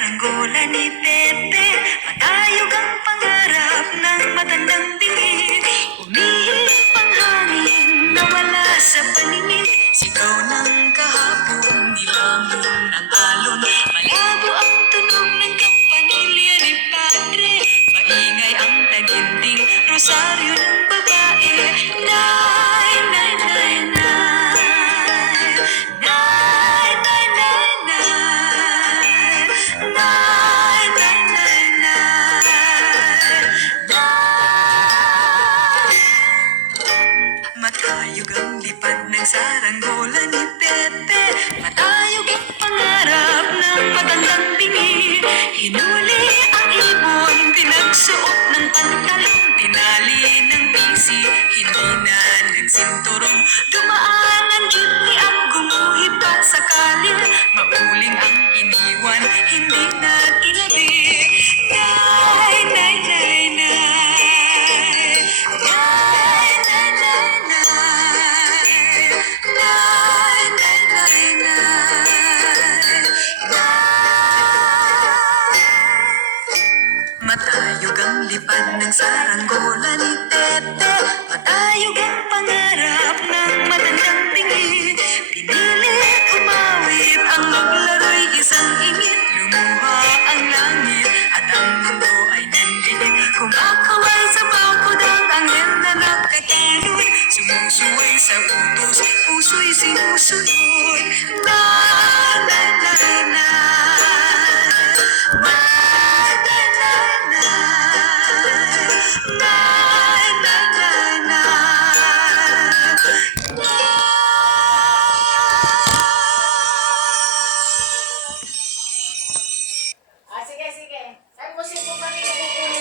saranggola ni Pepe. Matayog ang pangarap ng matandang bingi. Umihip ang hangin, nawala sa paningin. Sigaw ng kahapon, nilamon ang alon. Malabo ang tunog ng kampanilya ni Padre. Maingay ang taginding rosaryo ng babae. Nay, nay, nay, nay. Nay, nay, nay, nay. Nay, nay, nay, nay. Nay. Matayog ang lipad ng saranggola ni Pepe. Matayog ang pangarap ng matandang bingi. Hinuli ang ibon, pinagsuot ng pantalon. Tinali ng bisi, hindi na nagsinturong. Dumaan ang jeepney at gumuhit pa sa kalye. Mauling ang iniwan, hindi na tinabi. Nay, nay, nay, nay. Nay, nay, nay, nay. Nay, nay, nay, nay. Matayog ang lipad ng saranggola ni Pepe. Matayog ang pangarap ng matandang bingi. Pinilit umawit ang maglaro'y isang ingit. Lumuha ang langit at ang mundo ay nandinig. Kumakaway sa bakod ang anghel na nakakilod. Sumusuway sa utos, puso'y sinusunod. Na, na, na, na.